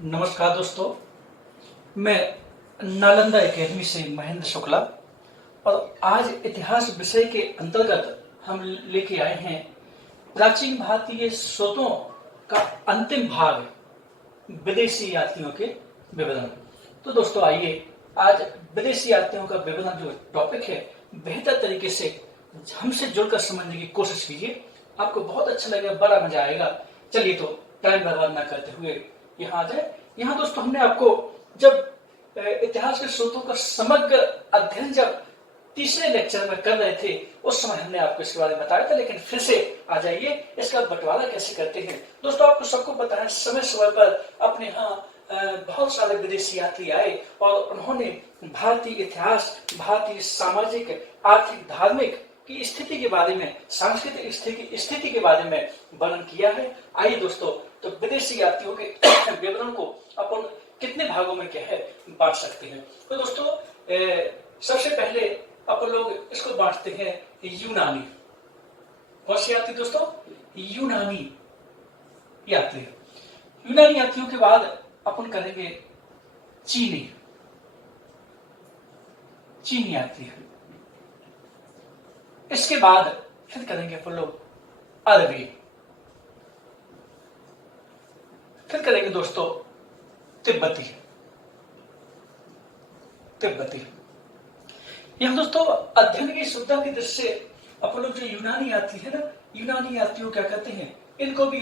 नमस्कार दोस्तों, मैं नालंदा एकेडमी से महेंद्र शुक्ला और आज इतिहास विषय के अंतर्गत हम लेके आए हैं प्राचीन भारतीय स्रोतों का अंतिम भाग, विदेशी यात्रियों के विवरण। तो दोस्तों आइए आज विदेशी यात्रियों का विवरण जो टॉपिक है बेहतर तरीके से हमसे जुड़कर समझने की कोशिश कीजिए। आपको बहुत अच्छा लगेगा, बड़ा मजा आएगा। चलिए तो टाइम बर्बाद ना करते हुए यहाँ आ जाए। यहाँ दोस्तों हमने आपको जब इतिहास के स्रोतों का समग्र अध्ययन जब तीसरे लेक्चर में कर रहे थे उस समय हमने आपको इसके बारे में बताया था, लेकिन फिर से आ जाइए इसका बंटवारा कैसे करते हैं। दोस्तों आपको सबको पता है समय समय पर अपने यहाँ बहुत सारे विदेशी यात्री आए और उन्होंने भारतीय इतिहास, भारतीय सामाजिक, आर्थिक, धार्मिक की स्थिति के बारे में, सांस्कृतिक स्थिति के बारे में वर्णन किया है। आइए दोस्तों, तो विदेशी यात्रियों के विवरण को अपन कितने भागों में क्या है बांट सकते हैं। तो दोस्तों सबसे पहले अपन लोग इसको बांटते हैं यूनानी। कौन सी यात्री दोस्तों? यूनानी यात्री। यूनानी यात्रियों के बाद अपन करेंगे चीनी यात्री। इसके बाद फिर करेंगे अपन लोग अरबी। फिर करेंगे दोस्तों तिब्बती। यहां दोस्तों अध्ययन की सुविधा की दृष्टि से अपन लोग जो यूनानी यात्री है ना, यूनानी यात्रियों क्या करते हैं, इनको भी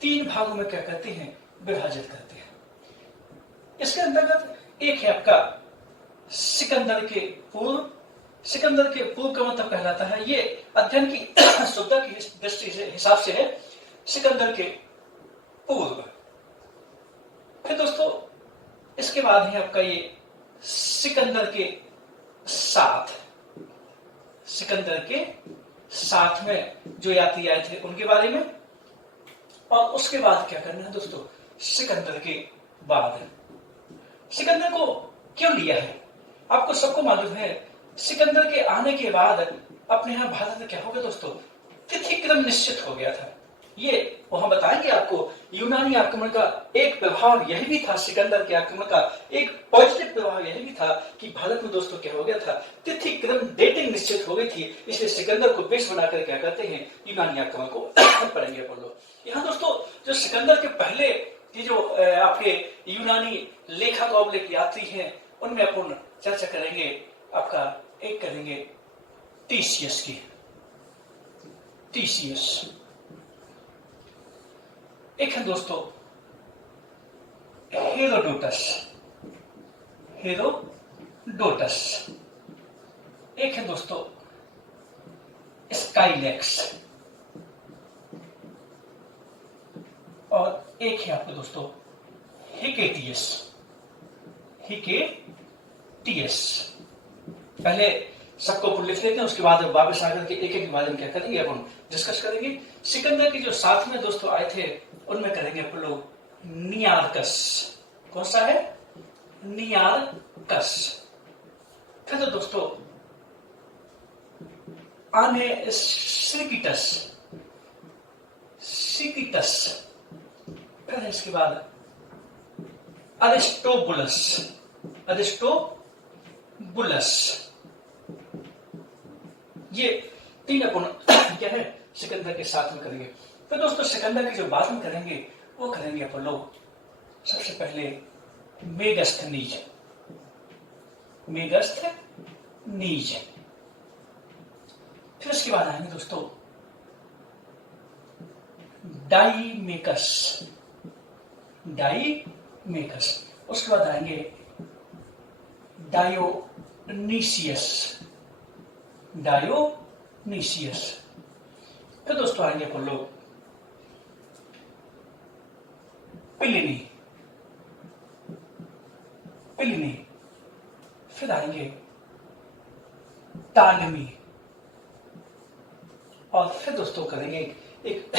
तीन भागों में क्या करते हैं, विभाजित करते हैं। इसके अंतर्गत एक है आपका सिकंदर के पूर्व। सिकंदर के पूर्व का मतलब कहलाता है, ये अध्ययन की सुविधा की दृष्टि से हिसाब से है सिकंदर के पूर्व। फिर दोस्तों इसके बाद है आपका ये सिकंदर के साथ। सिकंदर के साथ में जो यात्री आए थे उनके बारे में। और उसके बाद क्या करना है दोस्तों, सिकंदर के बाद। सिकंदर को क्यों लिया है? आपको सबको मालूम है सिकंदर के आने के बाद अपने यहां भारत में क्या हो गया दोस्तों, तिथि क्रम निश्चित हो गया था। ये वहां बताएंगे आपको। यूनानी आक्रमण का एक प्रभाव यही भी था, सिकंदर के आक्रमण का एक पॉजिटिव प्रभाव यही भी था कि भारत में दोस्तों क्या हो गया था, तिथि क्रम डेटिंग निश्चित हो गई थी। इसलिए सिकंदर को बेस बनाकर क्या करते हैं, यूनानी आक्रमण को पढ़ेंगे अपन लोग। यहाँ दोस्तों जो सिकंदर के पहले ये जो आपके यूनानी लेखक और यात्री हैं उनमें अपन चर्चा करेंगे। आपका एक करेंगे टीसीएस की। टीसीएस एक है दोस्तों हेरोडोटस। एक है दोस्तों स्काइलैक्स। और एक है आपको दोस्तों हिकेटियस। पहले सबको लिख लेते हैं, उसके बाद वापस आकर के एक एक बारे में क्या करेंगे अपन डिस्कस करेंगे। सिकंदर के जो साथ में दोस्तों आए थे उनमें करेंगे अपन लोग नियार्कस। कौन सा है? नियार्कस। फिर तो दोस्तों आने सिकिटस। फिर इसके बाद अरिस्टोबुलस। ये तीन अपन क्या है सिकंदर के साथ में करेंगे। तो दोस्तों सिकंदर की जो बात हम करेंगे वो करेंगे अपन लोग सबसे पहले मेगस्थनीज। फिर उसके बाद आएंगे दोस्तों डाईमेकस। उसके बाद आएंगे डायोनीसियस। फिर दोस्तों आएंगे अपन लोग पिलिनी। फिर आएंगे टालमी। और फिर दोस्तों करेंगे एक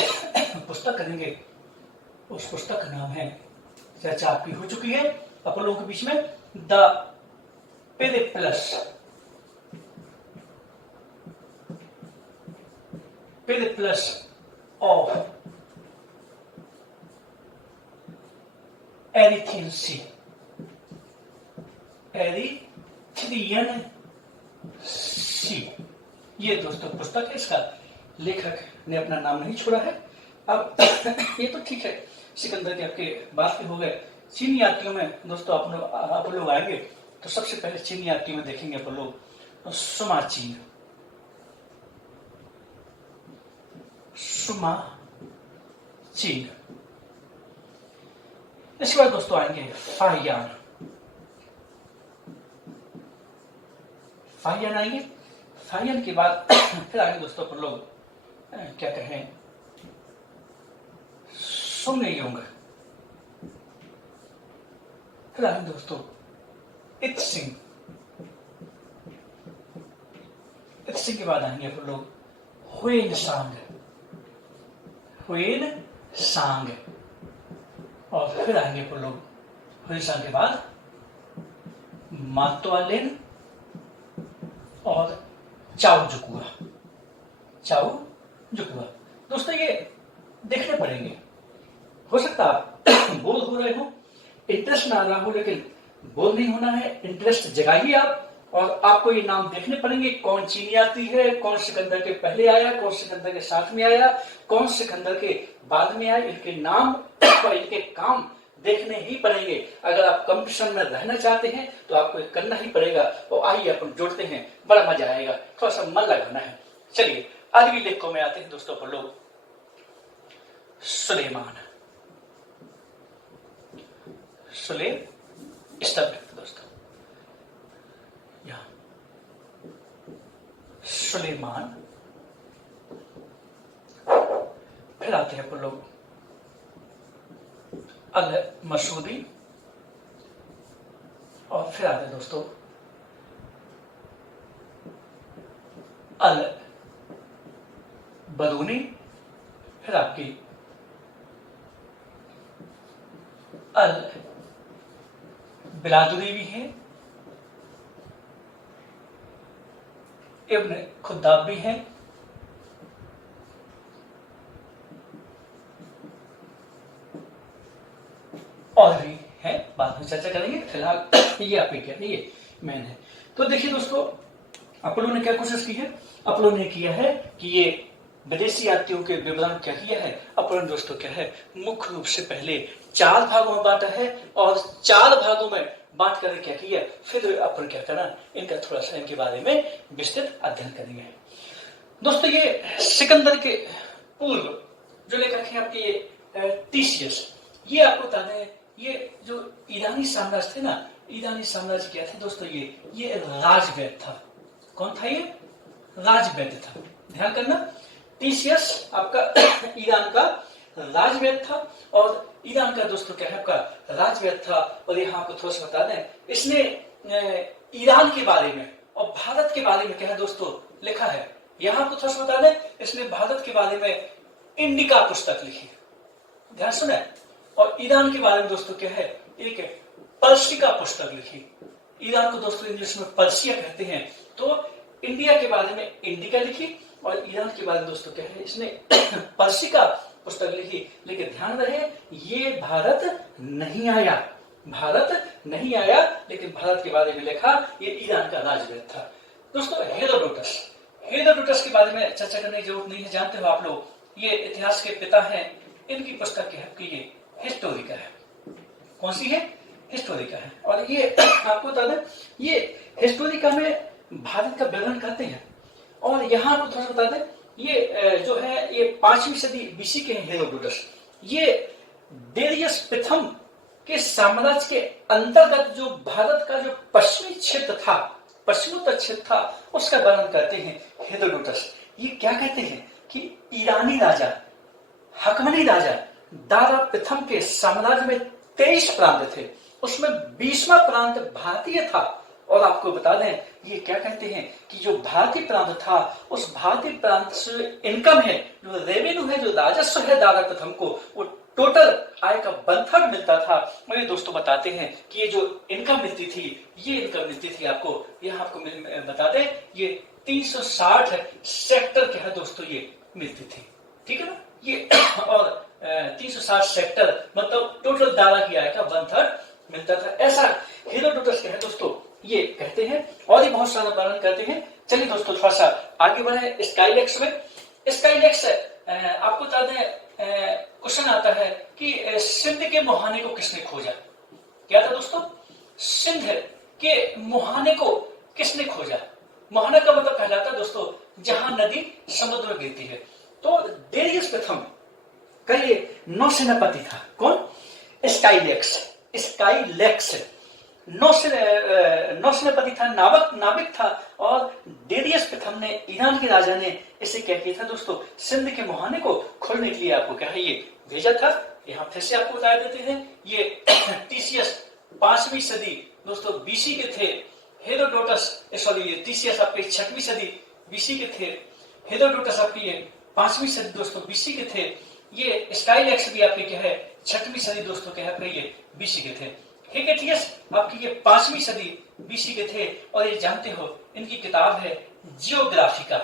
पुस्तक करेंगे, उस पुस्तक का नाम है, चर्चा आपकी हो चुकी है अपन लोगों के बीच में, the Periplus of Erythraean sea, Erythraean sea. ये दोस्तों पुस्तक है, इसका लेखक ने अपना नाम नहीं छोड़ा है। अब ये तो ठीक है, सिकंदर के आपके बात भी हो गए। चीन यात्रियों में दोस्तों आप लोग आएंगे तो सबसे पहले चीन यात्रियों में देखेंगे आप लोग तो सुमा चीन, सुमा चीन। इसके बाद दोस्तों आएंगे फाहियान, फाहियान आएंगे। फाहियान के बाद फिर आगे दोस्तों अपन लोग क्या कहें, सुंगयुंग। फिर आएंगे दोस्तों इत्सिंग, इत्सिंग के बाद आएंगे अपन लोग हुएनसांग, हुएनसांग। और फिर आएंगे अपन लोग हुएनसांग के बाद मातोलिन और चाओजुकुआ, चाओजुकुआ। दोस्तों ये देखने पड़ेंगे, हो सकता आप बोल हो रहे हो, इंटरेस्ट ना आ रहा हो, लेकिन बोल नहीं होना है, इंटरेस्ट जगाइए आप। और आपको ये नाम देखने पड़ेंगे, कौन चीनी आती है, कौन सिकंदर के पहले आया, कौन सिकंदर के साथ में आया, कौन सिकंदर के बाद में आया। इनके नाम और इनके काम देखने ही पड़ेंगे। अगर आप कंपटीशन में रहना चाहते हैं तो आपको करना ही पड़ेगा। और आइए अपन जोड़ते हैं, बड़ा मजा आएगा, थोड़ा सा मन लगाना है। चलिए आज भी लेखकों में आते हैं दोस्तों अपन लोग। सुलेमान, दोस्तों यहां सुलेमान। फिर आते हैं अपन लोग अल मसूदी, और फिर आते हैं दोस्तों अल बदूनी। फिर आपकी अल बिलादुरी भी है, इब्न खुद्दाब भी है, और भी है, बाद में चर्चा करेंगे। फिलहाल ये आपके क्या ये मैन है। तो देखिए दोस्तों, आप लोगों ने क्या कोशिश की है, आप लोगों ने किया है कि ये विदेशी यात्रियों के विवरण क्या किया है। अपन दोस्तों क्या है, मुख्य रूप से पहले 4 भागों में बांटा है, और 4 भागों में बांट कर क्या किया, फिर अपन क्या करना, इनका थोड़ा सा इनके बारे में विस्तृत अध्ययन करेंगे। दोस्तों ये सिकंदर के पूर्व जो लेखक है आपके ये टीसीएस, ये आपको बता दें, ये जो ईरानी साम्राज्य थे ना, ईरानी साम्राज्य क्या थे दोस्तों, ये राजवैद्य था। कौन था ये, राजवैद्य था। ध्यान करना, टीसीएस आपका ईरान का राजवैद्य था, और ईरान का दोस्तों क्या है आपका राजवैद्य था। और यहाँ आपको थोड़ा सा बता दें, इसने ईरान के बारे में और भारत के बारे में क्या है दोस्तों लिखा है। यहाँ आपको थोड़ा सा बता दें, इसने भारत के बारे में इंडिका पुस्तक लिखी, ध्यान सुने। और ईरान के बारे में दोस्तों क्या है, एक पर्शिका पुस्तक लिखी। ईरान को दोस्तों इंग्लिश में पर्शिया कहते हैं। तो इंडिया के बारे में इंडिका लिखी, और ईरान के बारे में दोस्तों क्या है, इसने पर्शिका पुस्तक लिखी। लेकिन ध्यान रहे, ये भारत नहीं आया, भारत नहीं आया, लेकिन भारत के बारे में लिखा ये ईरान का राजवैद्य था। दोस्तों हेरोडोटस, हेरोडोटस के बारे में चर्चा करने की जरूरत नहीं है, जानते हो आप लोग, ये इतिहास के पिता हैं। इनकी पुस्तक क्या है कि ये हिस्टोरिका है। कौन सी है, हिस्टोरिका है। और ये आपको बता दें, ये हिस्टोरिका में भारत का विवरण करते हैं। और यहाँ आपको थोड़ा सा बता दें, ये जो है ये 5वीं सदी बीसी के हैं हेरोडोटस। ये डेरियस प्रथम के साम्राज्य के अंतर्गत जो भारत का जो पश्चिमी क्षेत्र था, पश्चिमोत्तर क्षेत्र था, उसका वर्णन करते हैं हेरोडोटस। ये क्या कहते हैं कि ईरानी राजा, हकमनी राजा दारा प्रथम के साम्राज्य में 23 प्रांत थे, उसमें 20वां प्रांत भारतीय था। और आपको बता दें, ये क्या कहते हैं कि जो भारतीय प्रांत था, उस भारतीय प्रांत से इनकम है, जो रेवेन्यू है, जो राजस्व है दारा प्रथम को, वो टोटल आय का 1/3 मिलता था। और ये दोस्तों बताते हैं कि ये जो इनकम मिलती थी, ये इनकम मिलती थी आपको, यहाँ आपको बता दें, ये 360 सेक्टर क्या है दोस्तों ये मिलती थी, ठीक है ना। ये और 360 सेक्टर, मतलब टोटल दारा की आय का 1/3 मिलता था, ऐसा हेरोडोटस है दोस्तों ये कहते हैं। और भी बहुत सारा वर्णन करते हैं। चलिए दोस्तों थोड़ा सा आगे बढ़े स्काईलेक्स में। स्काईलेक्स आपको बता दें, क्वेश्चन आता है कि सिंध के मुहाने को किसने खोजा। क्या था दोस्तों, सिंध के मुहाने को किसने खोजा। मुहाना का मतलब कहलाता दोस्तों जहां नदी समुद्र में गिरती है। तो डेरियस प्रथम का ये नौसेनापति था। कौन, स्काईलेक्स। स्काईलेक्स नौसेनापति था, नाविक था। और डेरियस प्रथम ने, ईरान के राजा ने इसे क्या किया था दोस्तों, सिंध के मुहाने को खोलने के लिए आपको क्या है ये भेजा था। यहाँ फिर से आपको बता देते हैं, ये टीसीएस 5वीं सदी दोस्तों बीसी के थे। हेरोडोटस सॉरी ये टीसीएस आपके 6वीं सदी बीसी के थे। हेरोडोटस आपकी ये 5वीं सदी दोस्तों बीसी के थे। ये स्काईलेक्स भी आपके क्या है 6वीं सदी दोस्तों क्या है ये बीसी के थे। हेकेटियस आपकी ये 5वीं सदी बीसी के थे। और ये जानते हो इनकी किताब है जियोग्राफिका।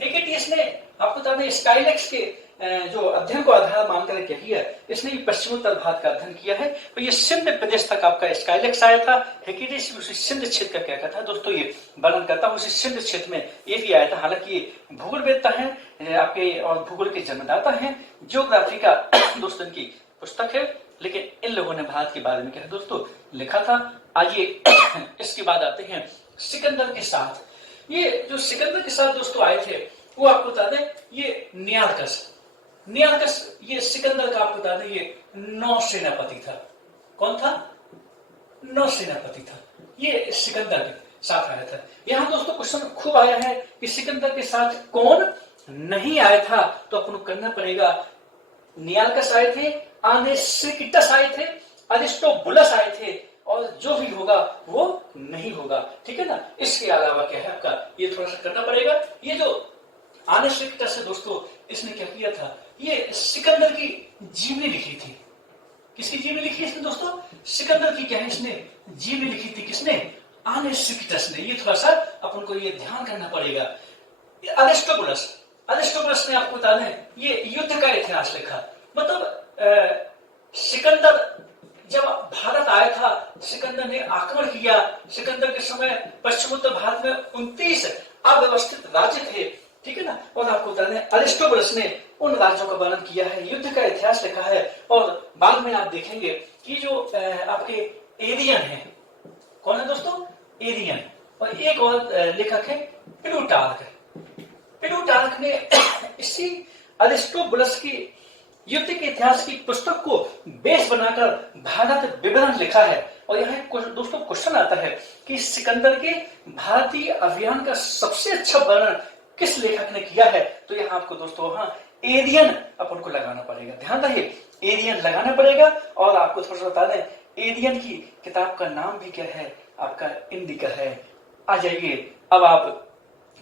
हेकेटियस ने आपको बता दें स्काईलेक्स के जो अध्ययन को आधार मानकर क्या किया, इसने पश्चिमोत्तर भारत का अध्ययन किया है। तो ये सिंध प्रदेश तक आपका स्काईलेक्स आया था। हेकेटियस उसी सिंध क्षेत्र का क्या कहता है दोस्तों, ये वर्णन करता है उसी सिंध क्षेत्र में ये भी आया था। हालांकि ये भूगोलवेत्ता है आपके और भूगोल के जन्मदाता है। जियोग्राफी का दोस्तों इनकी पुस्तक है। लेकिन इन लोगों ने भारत के बारे में क्या है दोस्तों लिखा था। आइए इसके बाद आते हैं सिकंदर के साथ। ये जो सिकंदर के साथ दोस्तों आए थे वो आपको बता दें ये नियार्कस ये सिकंदर का आपको बता दें ये नौसेनापति था। कौन था, नौसेनापति था। ये सिकंदर के साथ आया था। यहाँ दोस्तों क्वेश्चन खूब आया है कि सिकंदर के साथ कौन नहीं आया था, तो अपन करना पड़ेगा। नियार्कस आए थे, आनेस्क्रिटस आए थे, अरिस्टोबुलस आए थे, और जो भी होगा वो नहीं होगा, ठीक है ना। इसके अलावा क्या है आपका ये थोड़ा सा करना पड़ेगा। ये जो आनेस्क्रिटस है दोस्तों इसने क्या किया था, ये सिकंदर की जीवनी लिखी थी। किसकी जीवनी लिखी इसने दोस्तों, सिकंदर की क्या है इसने जीवनी लिखी थी। किसने, आनेस्क्रिटस ने। ये थोड़ा सा अपन को ये ध्यान करना पड़ेगा। अरिस्टोबुलस ने आपको बता दें ये युद्ध का इतिहास लिखा। मतलब सिकंदर जब भारत आया था, सिकंदर ने आक्रमण किया। सिकंदर के समय पश्चिमोत्तर भारत में 29 अव्यवस्थित राज्य थे, ठीक है ना। और आपको बता दें अरिस्टोबुलस ने उन राज्यों का वर्णन किया है, युद्ध का इतिहास लिखा है। और बाद में आप देखेंगे कि जो आपके एरियन है, कौन है दोस्तों, एरियन। और एक और लेखक है प्लूटार्क ने इसी अरिस्टोबुलस की युद्ध के इतिहास की पुस्तक को बेस बनाकर भारत विवरण लिखा है। और यहाँ दोस्तों क्वेश्चन आता है कि सिकंदर के भारतीय अभियान का सबसे अच्छा वर्णन किस लेखक ने किया है। तो यहाँ आपको दोस्तों वहां एरियन अपन को लगाना पड़ेगा। ध्यान रखिए एरियन लगाना पड़ेगा। और आपको थोड़ा सा बता दें एरियन की किताब का नाम भी क्या है आपका, इंडिका है। आ जाइए, अब आप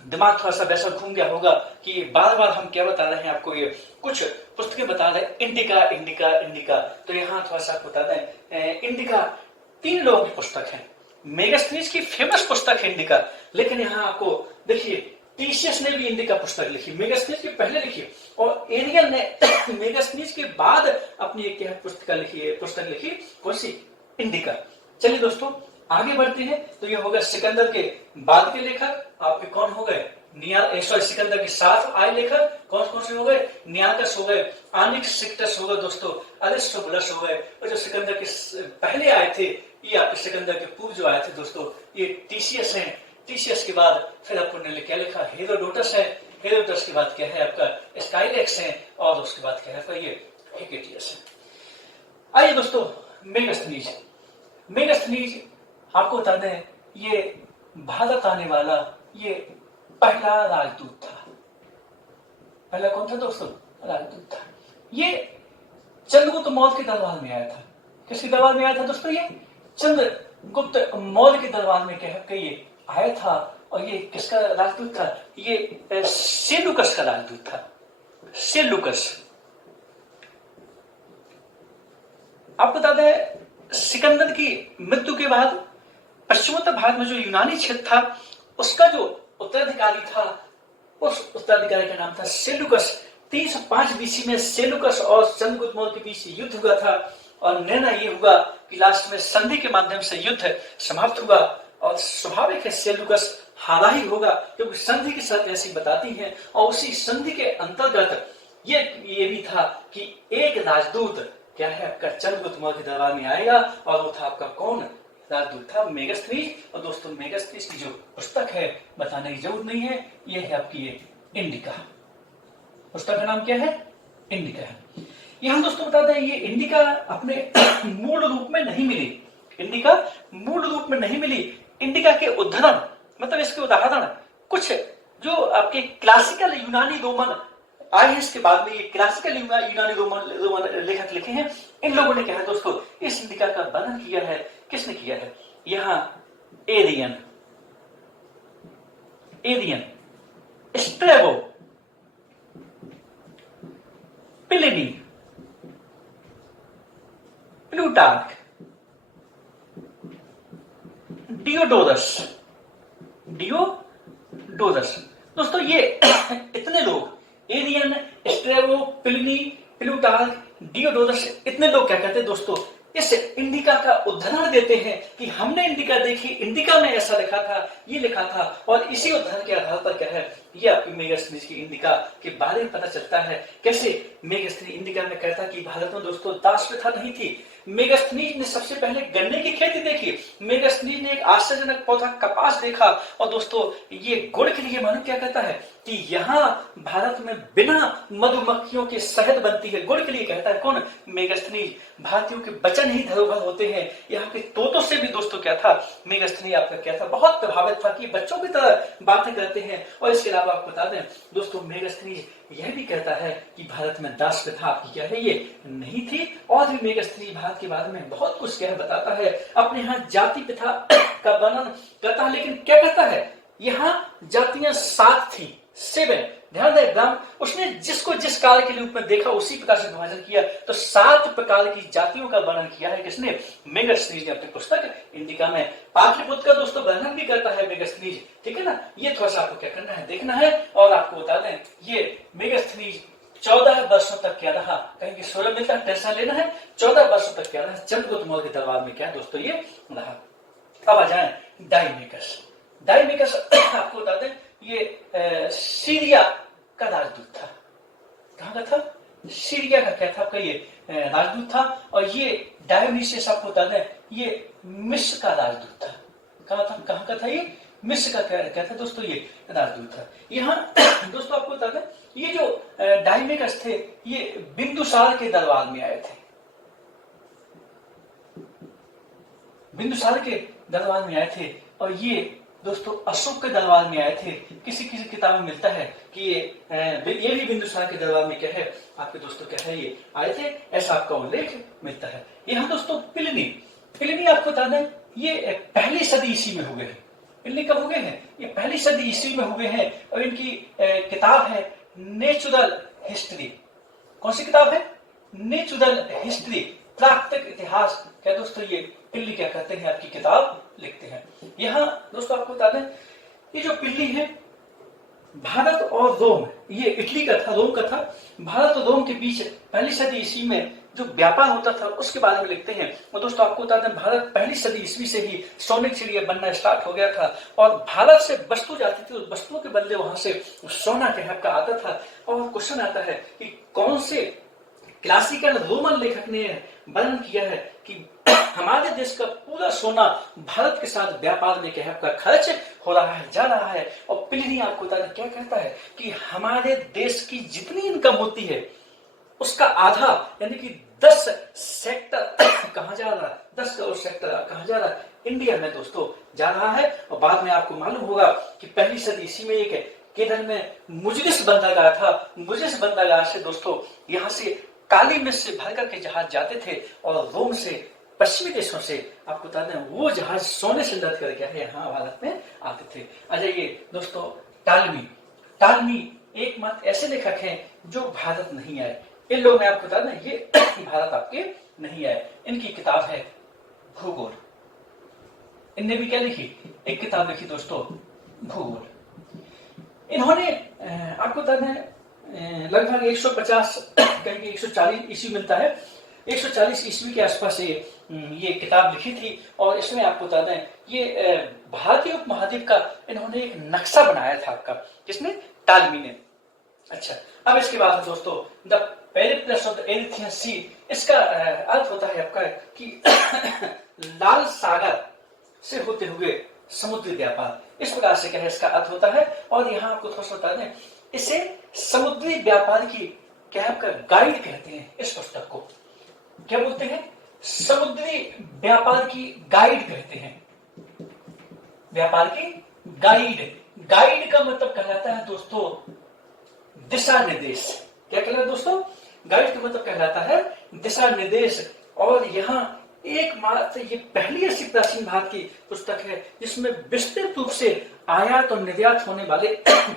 दिमाग थोड़ा सा वैसा घूम गया होगा कि बार बार हम क्या बता रहे हैं आपको, ये कुछ पुस्तकें बता रहे हैं इंडिका। तो यहाँ थोड़ा सा बता दें इंडिका 3 लोगों की पुस्तक है। मेगास्थनीज की फेमस पुस्तक है इंडिका। लेकिन यहाँ आपको देखिए टीसीएस ने भी इंडिका पुस्तक लिखी, मेगास्थनीज के पहले लिखी। और एरियल ने मेगास्थनीज के बाद अपनी एक पुस्तक लिखी, कौन सी, इंडिका। चलिए दोस्तों आगे बढ़ते हैं। तो ये होगा सिकंदर के बाद के लेखक आपके कौन हो गए, सिकंदर के साथ आए लेखक कौन कौन से हो गए, नियार्कस हो गए, आनेस्क्रिटस हो गए दोस्तों, अरिस्टोबुलस हो गए। और जो सिकंदर के पहले आए थे ये आपके सिकंदर के पूर्व जो आए थे दोस्तों ये टीसीएस हैं। टीसीएस के बाद फिर आपको क्या लिखा, हेरोडोटस है। हेरोडोटस के बाद क्या है आपका स्काईलेक्स है। और उसके बाद क्या है आपका ये हेकेटियस है। आइए दोस्तों मेगास्थनीज आपको बता दें ये भारत आने वाला ये पहला राजदूत था। पहला कौन था दोस्तों, राजदूत था। ये चंद्रगुप्त मौर्य के दरबार में आया था। किसके दरबार में आया था दोस्तों, ये चंद्रगुप्त मौर्य के दरबार में क्या है ये आया था। और ये किसका राजदूत था, ये सेलुकस का राजदूत था। सेलुकस आपको बता दें सिकंदर की मृत्यु के बाद पश्चिमोत्तर भारत में जो यूनानी क्षेत्र था उसका जो उत्तराधिकारी था उस उत्तराधिकारी का नाम था सेलुकस 305 बीसी में सेलुकस और चंद्रगुप्त मौर्य के बीच युद्ध हुआ था और निर्णय ये हुआ कि लास्ट में संधि के माध्यम से युद्ध समाप्त हुआ। और स्वाभाविक है सेलुकस हारा ही होगा, क्योंकि संधि की शर्त ऐसी बताती है। और उसी संधि के अंतर्गत ये भी था कि एक राजदूत क्या है आपका चंद्रगुप्त मौर्य के दरबार में आएगा, और वो था आपका कौन राजदूत था, मेगास्थनीज। और दोस्तों मेगास्थनीज की जो पुस्तक है बताने की जरूरत नहीं है, ये है आपकी ये इंडिका। पुस्तक का नाम क्या है? इंडिका है। यहां दोस्तों बता दें ये इंडिका अपने मूल रूप में नहीं मिली, इंडिका मूल रूप में नहीं मिली। इंडिका के उदाहरण मतलब इसके उदाहरण कुछ जो आपके क्लासिकल यूनानी रोमन आए हैं इसके बाद में, ये क्लासिकल यूनानी रोमन लेखक लिखे हैं। इन लोगों ने क्या है दोस्तों इस इंडिका का वर्णन किया है। किसने किया है? यहां Arrian, Strabo, Pliny, Plutarch, Diodorus. दोस्तों ये इतने लोग Arrian, Strabo, Pliny, Plutarch, Diodorus, इतने लोग क्या कहते हैं दोस्तों इस इंडिका का उदाहरण देते हैं कि हमने इंडिका देखी, इंडिका में ऐसा लिखा था, ये लिखा था। और इसी उदाहरण के आधार पर क्या है ये आपकी मेगास्थनीज की इंडिका के बारे में पता चलता है। कैसे मेगास्थनीज इंडिका में कहता कि भारत में दोस्तों दास प्रथा नहीं थी। मेगास्थनीज ने सबसे पहले गन्ने की खेती देखी, मेगास्थनीज ने एक आश्चर्यजनक पौधा कपास देखा। और दोस्तों ये गुड़ के लिए मालूम क्या कहता है कि यहाँ भारत में बिना मधुमक्खियों के शहद बनती है। गुड़ के लिए कहता है कौन? मेगास्थनीज। भारतीयों के वचन ही धरोहर होते हैं। यहाँ के तोतों से भी दोस्तों क्या था मेगास्थनीज आपका क्या था बहुत प्रभावित था कि बच्चों की तरह बातें करते हैं। और इसके अलावा आपको बता दें दोस्तों मेगास्थनीज यह भी कहता है कि भारत में दास प्रथा आपकी क्या है ये नहीं थी। और भी मेगास्थनीज भारत के बारे में बहुत कुछ क्या है बताता है। अपने यहाँ जाति प्रथा का वर्णन करता है, लेकिन क्या कहता है यहाँ जातियां 7 थी, 7। ध्यान दें एकदम, उसने जिसको जिस काल के रूप में देखा उसी प्रकार से विभाजन किया। तो 7 प्रकार की जातियों का वर्णन किया है किसने? मेगास्थनीज ने अपनी पुस्तक इंडिका में। पाटलिपुत्र का दोस्तों वर्णन भी करता है मेगास्थनीज, ठीक है ना। ये थोड़ा सा आपको क्या करना है देखना है। और आपको बता दें ये मेगास्थनीज 14 वर्षों तक क्या रहा, कहीं की 16 मिलता है टेंशन लेना है। 14 वर्षों तक क्या रहा चंद्रगुप्त मौर्य के दरबार में क्या दोस्तों ये रहा। अब आ जाए डायमेकस। आपको बता दें ये सीरिया का राजदूत था। कहां का था? सीरिया का क्या था आपका ये राजदूत था। और ये डायोनिसियस आपको बता दें ये मिस्र का राजदूत था। कहां का था ये? मिस्र का क्या था दोस्तों ये राजदूत था। यहाँ दोस्तों आपको बता दें ये जो डायमेकस थे ये बिंदुसार के दरबार में आए थे। बिंदुसार के दरबार में आए थे। और ये दोस्तों अशोक के दरबार में आए थे। किसी किसी किताब में मिलता है कि ये भी बिंदुसार के दरबार में क्या है आपके दोस्तों क्या है ये आए थे, ऐसा आपका उल्लेख मिलता है। यहाँ दोस्तों प्लिनी आपको बता दें ये पहली सदी ईस्वी में हुए हैं। प्लिनी कब हुए हैं? ये पहली सदी ईस्वी में हुए हैं। और इनकी किताब है नेचुरल हिस्ट्री। कौन सी किताब है? नेचुरल हिस्ट्री, प्राकृतिक इतिहास। क्या दोस्तों ये पिल्ली क्या कहते हैं आपकी किताब लिखते हैं। यहाँ दोस्तों आपको बता दें ये जो पिल्ली है भारत और रोम, ये इटली का था, रोम का था। भारत और रोम के बीच पहली सदी ईस्वी में जो व्यापार होता था उसके बारे में लिखते हैं। और दोस्तों आपको बता दें भारत पहली सदी ईस्वी से ही सोने के चिड़िया बनना स्टार्ट हो गया था। और भारत से वस्तु जाती थी, उस वस्तुओं के बदले वहां से सोना का आता था। और क्वेश्चन आता है कि कौन से क्लासिकल रोमन लेखक ने वर्णन किया है कि हमारे देश का पूरा सोना भारत के साथ व्यापार में क्या है आपका खर्च हो रहा है, जा रहा है। और प्लिनी आपको बताना क्या कहता है कि हमारे देश की जितनी इनकम होती है उसका आधा यानी कि 10 सेक्टर कहां जा रहा है, 10 करोड़ सेक्टर कहां जा रहा है? इंडिया में दोस्तों जा रहा है। और बाद में आपको मालूम होगा कि पहली सदी ईस्वी में एक केरल में मुजरिस बंदरगाह था। मुजरिस बंदरगाह से दोस्तों यहाँ से काली मिर्च से भर करके जहाज जाते थे और रोम से पश्चिमी देशों से आपको बता दें वो जहाज सोने से लद कर क्या है यहाँ भारत में आते थे। आ जाइए दोस्तों टालमी एकमात्र ऐसे लेखक हैं जो भारत नहीं आए। इन लोगों ने आपको बता दें ये भारत आपके नहीं आए। इनकी किताब है भूगोल। इनने भी क्या लिखी? एक किताब लिखी दोस्तों भूगोल। इन्होंने आपको बता दें लगभग 150 कहीं 140 ईस्वी मिलता है। 140 ईस्वी के आसपास ये किताब लिखी थी और इसमें आपको बता दें ये भारतीय उपमहाद्वीप का इन्होंने एक नक्शा बनाया था आपका, किसने? टालमी ने। अच्छा, अब इसके बाद दोस्तों the Periplus of the Erythraean sea, इसका अर्थ होता है आपका कि लाल सागर से होते हुए समुद्री व्यापार, इस प्रकार से क्या है इसका अर्थ होता है। और यहाँ आपको थोड़ा सा बता दें, इसे समुद्री व्यापार की क्या आपका गाइड कहते हैं। इस पुस्तक को क्या बोलते हैं? समुद्री व्यापार की गाइड कहते हैं। व्यापार की गाइड। गाइड का मतलब कहलाता है दोस्तों दिशा निर्देश। क्या कहलाता है दोस्तों? गाइड का मतलब कहलाता है दिशा निर्देश। और यहाँ एकमात्र ये पहली ऐसी प्राचीन भारत की पुस्तक है जिसमें विस्तृत रूप से आयात और निर्यात होने वाले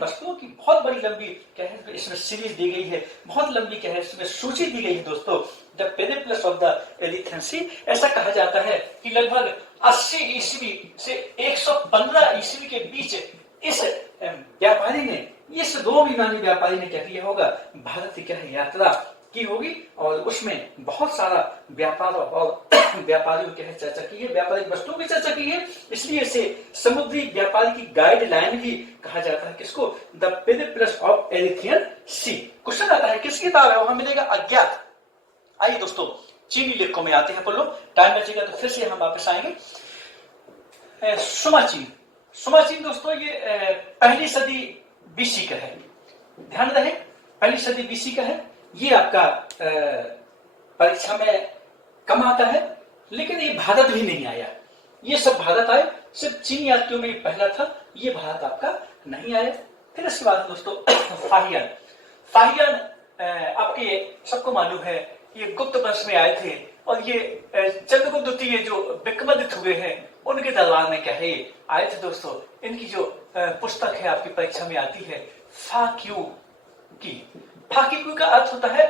वस्तुओं की बहुत बड़ी लंबी क्या है इसमें सीरीज दी गई है, बहुत लंबी क्या है इसमें सूची दी गई है दोस्तों, the Periplus of the Erythraean sea. ऐसा कहा जाता है कि लगभग 80 ईस्वी से 115 ईस्वी के बीच इस व्यापारी ने, इस रोम यूनानी व्यापारी ने क्या किया होगा? भारत की क्या है यात्रा की होगी और उसमें बहुत सारा व्यापार और व्यापारियों की चर्चा की है, व्यापारिक वस्तुओं की चर्चा की है, इसलिए इसे समुद्री व्यापार की गाइडलाइन भी कहा जाता है। किसको? The Periplus of Erythraean Sea. Question आता है किसकी किताब है? वहां मिलेगा अज्ञात। आइए दोस्तों चीनी लेखों में आते हैं अपन लोग, टाइम बचेगा तो फिर से हम वापस आएंगे। सुमाचीन। सुमाचीन दोस्तों ये पहली सदी बीसी का है, ध्यान रहे पहली सदी बीसी का है। ये आपका परीक्षा में कम आता है, लेकिन ये भारत भी नहीं आया। ये सब भारत आए, सिर्फ चीन यात्रियों में पहला था, ये भारत आपका नहीं आया। फिर इसके बाद दोस्तों फाहियान। फाहियान आपके सबको मालूम है ये गुप्त वंश में आए थे और ये चंद्रगुप्त द्वितीय जो विक्रमादित्य हुए हैं उनके दरबार में क्या है आए थे दोस्तों। इनकी जो पुस्तक है आपकी परीक्षा में आती है फाक्यू की। फाक्यू का अर्थ होता है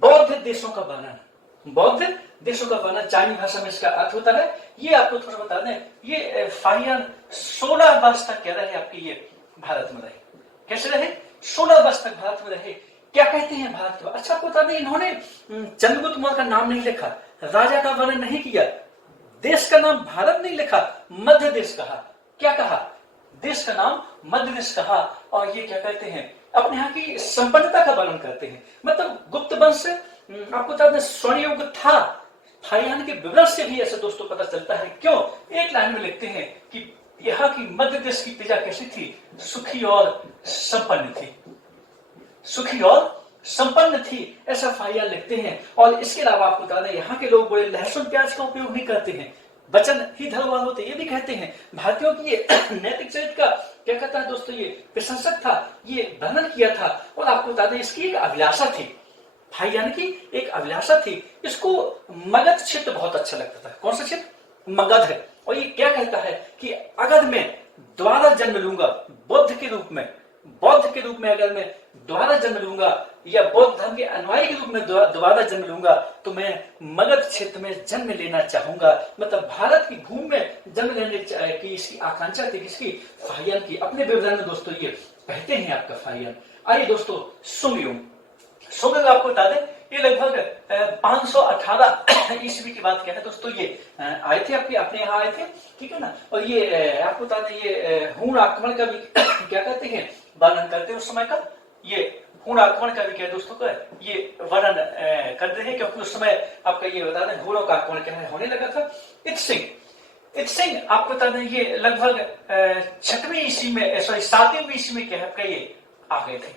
बौद्ध देशों का वर्णन। बौद्ध देशों का वर्णन चाइनीज भाषा में इसका अर्थ होता है। ये आपको थोड़ा बता दें, ये फाहियान 16 वर्ष तक क्या रहे आपके ये भारत में रहे। कैसे रहे? 16 वर्ष तक भारत में रहे। क्या कहते हैं भारत के? अच्छा आपको बता दें, इन्होंने चंद्रगुप्त मौर्य का नाम नहीं लिखा, राजा का वर्णन नहीं किया, देश का नाम भारत नहीं लिखा, मध्य देश कहा। क्या कहा? देश का नाम मध्य देश कहा। और ये क्या कहते हैं? अपने यहाँ की संपन्नता का वर्णन करते हैं। मतलब गुप्त वंश आपको बता दें स्वर्णयुग था। फाहियान के विवरण से भी ऐसे दोस्तों पता चलता है। क्यों? एक लाइन में लिखते हैं कि यहाँ की मध्य देश की प्रजा कैसी थी? सुखी और संपन्न थी। सुखी और संपन्न थी, ऐसा फाहियान लिखते हैं। और इसके अलावा आपको बता दें यहाँ के लोग बड़े लहसुन प्याज का उपयोग नहीं करते हैं, वचन ही धर्मवान होते, ये भी कहते हैं। भारतीयों की ये नैतिक चरित्र का क्या कहता है दोस्तों, ये प्रशंसक था, ये वर्णन किया था। और आपको बता दें इसकी एक अभिलाषा थी, फाहियान की एक अभिलाषा थी। इसको मगध क्षेत्र बहुत अच्छा लगता था। कौन सा क्षेत्र? मगध है। और ये क्या कहता है कि अगर मैं दोबारा जन्म लूंगा बुद्ध के रूप में, बौद्ध के रूप में अगर मैं दोबारा जन्म लूंगा या बौद्ध धर्म के अनुयायी के रूप में दोबारा जन्म लूंगा तो मैं मगध क्षेत्र में जन्म लेना चाहूंगा। मतलब भारत की भूमि में जन्म लेने की इसकी आकांक्षा थी। किसकी? फाहियान की। अपने विवरण में दोस्तों ये कहते हैं आपका फाहियान। आइए दोस्तों सुंगयुम। सुंगयुम आपको बता दें ये लगभग 518 ईस्वी की बात क्या है दोस्तों, ये आए थे अपने यहाँ आए थे, ठीक है ना। और ये आपको बता दें ये हूण आक्रमण का भी क्या कहते हैं वर्णन करते हैं उस समय का। ये हूण आक्रमण का भी क्या दोस्तों का ये वर्णन करते हैं, क्योंकि उस समय आपका ये बता दें हूणों का आक्रमण क्या है होने लगा था। इत सिंह आपको बता दें ये लगभग 6वीं ईस्वी में, सॉरी 7वीं ईस्वी में क्या है आपका ये आ गए थे।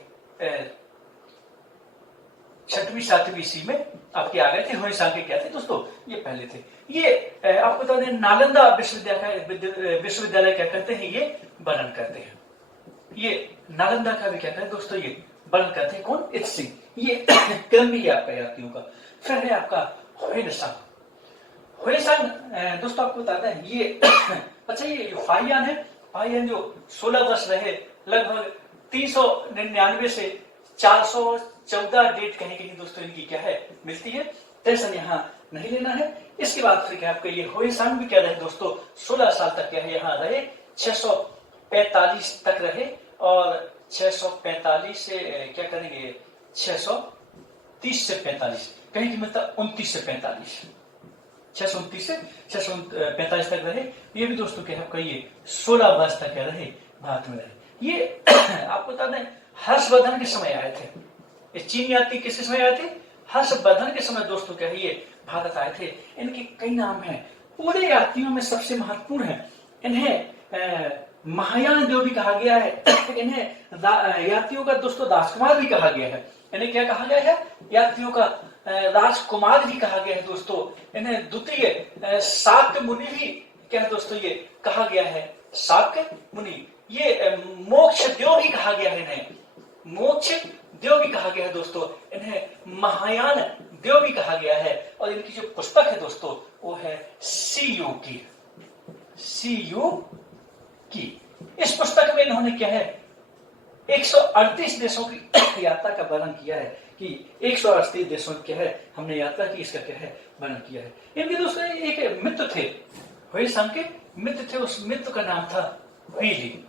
6वीं 7वीं ईस्वी में आपके आ गए थे। होइसांग के क्या थे दोस्तों, ये पहले थे। ये आपको बता दें नालंदा विश्वविद्यालय क्या करते हैं ये वर्णन करते हैं। ये नालंदा का भी क्या कहते हैं दोस्तों, ये वर्णन करते हैं। कौन? इत सिंह। ये क्रम भी है आपका यात्रियों का। फिर है आपका होइसांग। होइसांग दोस्तों आपको बताते हैं ये अच्छा ये फाहियान है, फाहियान जो 16 वर्ष रहे, लगभग 399 से 414 डेट कहीं कहीं दोस्तों इनकी क्या है मिलती है। टेंशन यहाँ नहीं लेना है। इसके बाद फिर क्या आपका ये होइसांग भी क्या रहे दोस्तों, 16 साल तक क्या है यहाँ रहे, 645 तक रहे। और 645 से क्या करेंगे 630 से 45, कहीं की मिलता 29 से 45, 629 से 645 तक रहे। ये भी दोस्तों क्या है आपका ये 16 वर्ष तक रहे, भारत में रहे। ये आपको बता दें हर्षवर्धन के समय आए थे। ये चीन यात्री किस समय आए थे? हर्षवर्धन के समय दोस्तों क्या है ये भारत आए थे। इनके कई नाम हैं। पूरे यात्रियों में सबसे महत्वपूर्ण है, इन्हें महायान देव भी कहा गया है। इन्हें यात्रियों का दोस्तों राजकुमार भी कहा गया है। इन्हें क्या कहा गया है? यात्रियों का राजकुमार भी कहा गया है दोस्तों। इन्हें द्वितीय शाक्य मुनि भी क्या है दोस्तों ये कहा गया है, शाक्य मुनि। ये मोक्ष देव भी कहा गया है, इन्हें मोक्ष देव भी कहा गया है दोस्तों। इन्हें महायान देव भी कहा गया है। और इनकी जो पुस्तक है दोस्तों वो है सीयू की, सीयू की। इस पुस्तक में इन्होंने क्या है 138 देशों की यात्रा का वर्णन किया है कि 138 देशों की क्या है हमने यात्रा की, इसका क्या है वर्णन किया है। इनके दोस्तों एक मित्र थे, हुएसंग के मित्र थे। उस मित्र का नाम था हुईली।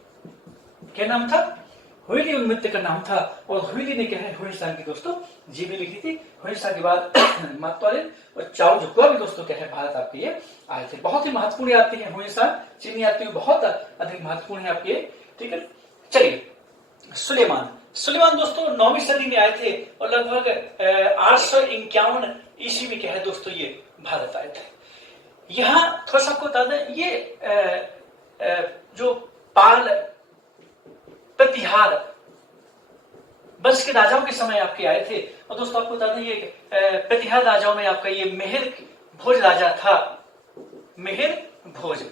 क्या नाम था? हुईली उन मित्र का नाम था। और हुईली ने क्या है हुएसंग की दोस्तों जीवी लिखी थी। हुएसंग के बाद मातुआलिन और चाओ जुक्वा भी दोस्तों क्या है भारत आपके ये आए थे। बहुत ही महत्वपूर्ण यात्री है हुएसंग, चीनी यात्री बहुत अधिक महत्वपूर्ण है आपके। ठीक है, चलिए सुलेमान दोस्तों 9वीं सदी में आए थे और लगभग 851 ईस्वी में क्या है दोस्तों ये भारत आए थे। यहां थोड़ा सा आपको बता दें ये जो पाल प्रतिहार वंश के राजाओं के समय आपके आए थे। और दोस्तों आपको बता दें ये प्रतिहार राजाओं में आपका ये मेहर भोज राजा था। मेहर भोज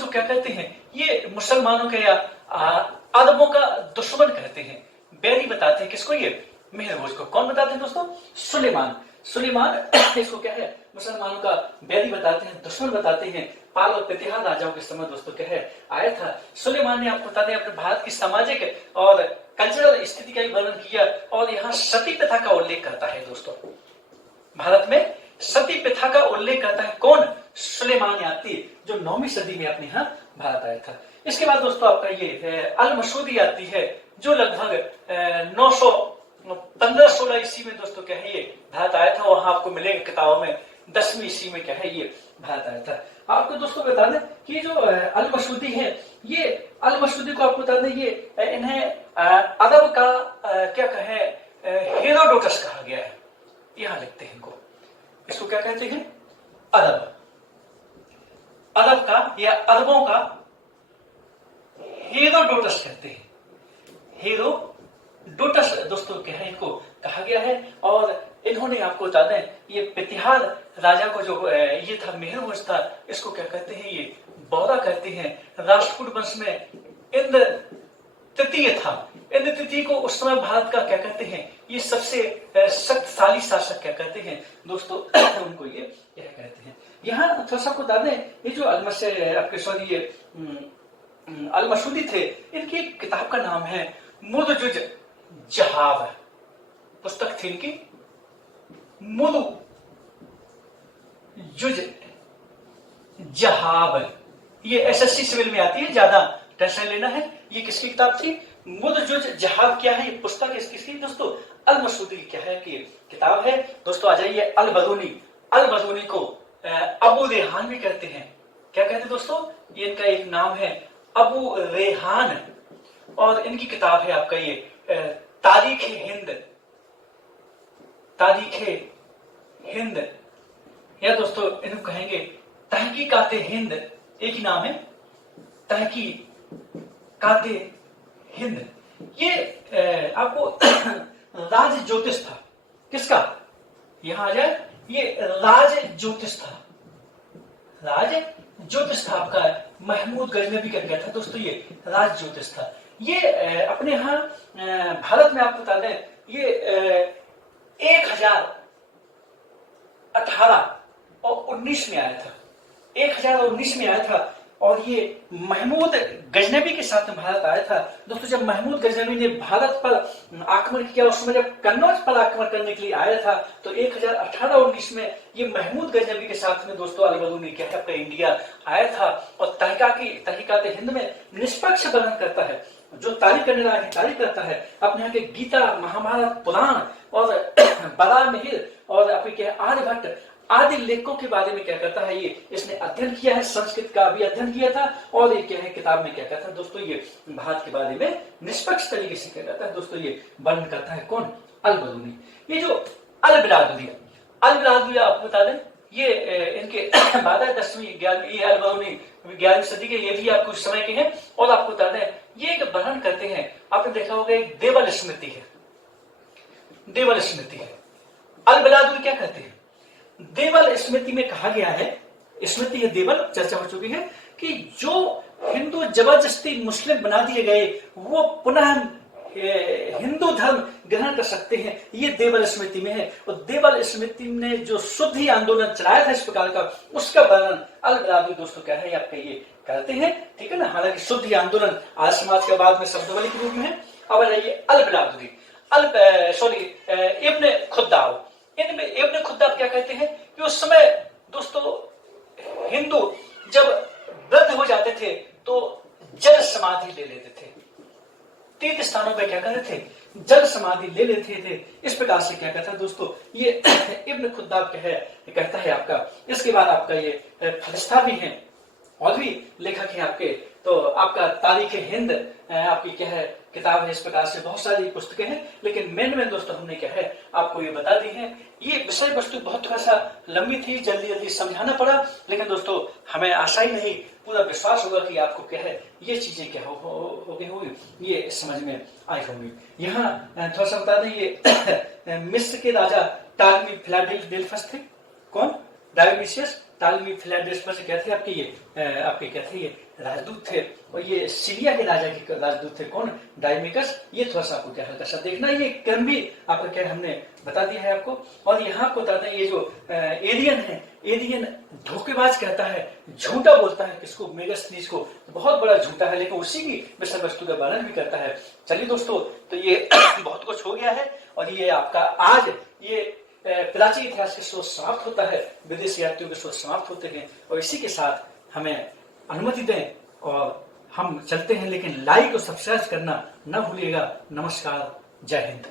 को क्या कहते हैं? ये मुसलमानों के या अरबों का दुश्मन कहते हैं, बैरी बताते हैं। किसको? ये मेहर भोज को। कौन बताते हैं दोस्तों? सुलेमान इसको क्या है मुसलमानों का बैरी बताते हैं, दुश्मन बताते हैं। पाल और प्रतिहार राजाओं के समय दोस्तों क्या है आया था। सुलेमान ने आपको बता दें अपने भारत की सामाजिक और कल्चरल स्थिति का वर्णन किया और यहाँ सती प्रथा का उल्लेख करता है दोस्तों। भारत में सती प्रथा का उल्लेख करता है कौन? सुलेमान यात्री, जो 9वीं सदी में अपने यहाँ भारत आया था। इसके बाद दोस्तों आपका ये अल मसूदी यात्री है, जो लगभग 915-16 ईस्वी में दोस्तों क्या है ये भारत आया था। वहां आपको मिलेगा किताबों में 10वीं ईस्वी में क्या है ये भारत आया था। आपको दोस्तों बता दें कि जो अल मसूदी है, ये अल मसूदी को आपको बता दें ये इन्हें अरब का क्या कहे हेरोडोटस कहा गया है। यहां लिखते हैं इनको, इसको क्या कहते हैं? अरब का या अरबों का हेरोडोटस कहते हैं। हेरोडोटस दोस्तों क्या है इनको कहा गया है। और इन्होंने आपको बता दें ये प्रतिहार राजा को जो ये था मेहर भोज था, इसको क्या कहते हैं? ये बौरा कहते हैं। राष्ट्रकूट वंश में इंद्र तृतीय था। इंद्र तृतीय को उस समय भारत का क्या कहते हैं? ये सबसे शक्तिशाली शासक क्या कहते हैं दोस्तों? उनको ये क्या कहते हैं। यहाँ थोड़ा सा आपको बता दें ये जो आपके सॉरी ये अल मसूदी थे, इनकी एक किताब का नाम है मुदजुज जहाब। पुस्तक थी इनकी मुदजुज जहाब। ये एसएससी सिविल में आती है, ज्यादा टेंशन लेना है। ये किसकी किताब थी? मुदजुज जहाब। क्या है ये पुस्तक? किसकी दोस्तों? अल मसूदी क्या है कि किताब है दोस्तों। आ जाइए अल बरूनी को अबू रेहान भी कहते हैं। क्या कहते हैं दोस्तों? ये इनका एक नाम है अबू रेहान। और इनकी किताब है आपका ये तारीख हिंद या दोस्तों इनको कहेंगे तहकीकाते हिंद। एक ही नाम है तहकीकाते हिंद। ये आपको राज ज्योतिष था। किसका? यहां आ जाए, ये राज ज्योतिष था आपका महमूद गजनबी का गया था दोस्तों। ये राज ज्योतिष था। ये अपने यहाँ भारत में आपको बता दें ये 1018 और 19 में आया था। 1019 में आया था और ये महमूद गजनबी के साथ में भारत आया था दोस्तों। जब महमूद गजनबी ने भारत पर आक्रमण किया, उस समय जब कन्नौज पर आक्रमण करने के लिए आया था, तो 1018-19 में ये महमूद गजनबी के साथ में दोस्तों अल बरूनी क्या है इंडिया आया था। और तहकीकात हिंद में निष्पक्ष वर्णन करता है। जो तारीफ करने वाला की तारीफ करता है, अपने यहाँ के गीता, महाभारत, पुराण और बराह मिहिर और आपके क्या आर्यभट्ट आदि लेखकों के बारे में क्या करता है, ये इसने अध्ययन किया है, संस्कृत का भी अध्ययन किया था और ये क्या है किताब में क्या कहता है दोस्तों, ये भारत के बारे में निष्पक्ष तरीके से क्या कहता है दोस्तों, ये वर्णन करता है कौन, अल बरूनी। ये जो अल बिरादरी आपको बता दें, ये इनके 12वीं 11वीं अल बरूनी 11वीं सदी के, ये भी आपको उस समय के हैं। और आपको बता दें ये एक वर्णन करते हैं, आपने देखा होगा एक देवल स्मृति है, देवल स्मृति है। अल बिरादरी क्या कहते हैं, देवल स्मृति में कहा गया है, स्मृति है देवल, चर्चा हो चुकी है कि जो हिंदू जबरदस्ती मुस्लिम बना दिए गए वो पुनः हिंदू धर्म ग्रहण कर सकते हैं, ये देवल स्मृति में है। और देवल स्मृति ने जो शुद्धि आंदोलन चलाया था इस प्रकार का, उसका वर्णन अल बिरादरी दोस्तों क्या है आपका ये करते हैं, ठीक है ना। हालांकि शुद्धि आंदोलन आज समाज के बाद में शब्दावली के रूप में है। अब ये अल बिरादरी इब्न खुद्दाव, इब्न खुद्दाव क्या कहते हैं कि उस समय दोस्तों हिंदू जब वृद्ध हो जाते थे तो जल समाधि ले लेते थे, तीर्थ स्थानों पे क्या करते थे, जल समाधि ले लेते थे। इस प्रकार से क्या कहता है दोस्तों, ये इब्न खुद्दाव कहता है आपका। इसके बाद आपका ये फरिश्ता भी है और भी लेखक है आपके, तो आपका तारीख हिंद आपकी क्या है किताब है। इस प्रकार से बहुत सारी पुस्तकें हैं, लेकिन मेन में दोस्तों हमने क्या है आपको ये बता दी है। ये विषय वस्तु बहुत थोड़ा सा लंबी थी, जल्दी जल्दी समझाना पड़ा, लेकिन दोस्तों हमें आशा ही नहीं, पूरा विश्वास होगा कि आपको क्या है ये चीजें क्या हो गई होगी, ये समझ में आई होंगी। यहाँ थोड़ा सा बता दें, ये मिस्र के राजा टालमी फिलाडेल्फस थे, कौन, डायोनिसियस टालमी फिलाडेल्फस क्या थे आपके, ये आपके क्या थे, ये राजदूत थे। और ये सीरिया के राजा के राजदूत थे, कौन, डायमिकस। ये थोड़ा सा आपको क्या हल्का सा देखना, ये क्रम भी आपको क्या हमने बता दिया है आपको। और यहाँ आपको बताते हैं ये जो एलियन है, एलियन धोखेबाज कहता है, झूठा बोलता है, किसको, मेगास्थनीज को, बहुत बड़ा झूठा है, लेकिन उसी की विषय वस्तु का वर्णन भी करता है। चलिए दोस्तों, तो ये बहुत कुछ हो गया है और ये आपका आज ये प्राचीन इतिहास के स्रोत समाप्त होता है, विदेशी यात्रियों के स्रोत समाप्त होते हैं। और इसी के साथ हमें अनुमति दें और हम चलते हैं, लेकिन लाइक और सब्सक्राइब करना न भूलिएगा। नमस्कार, जय हिंद।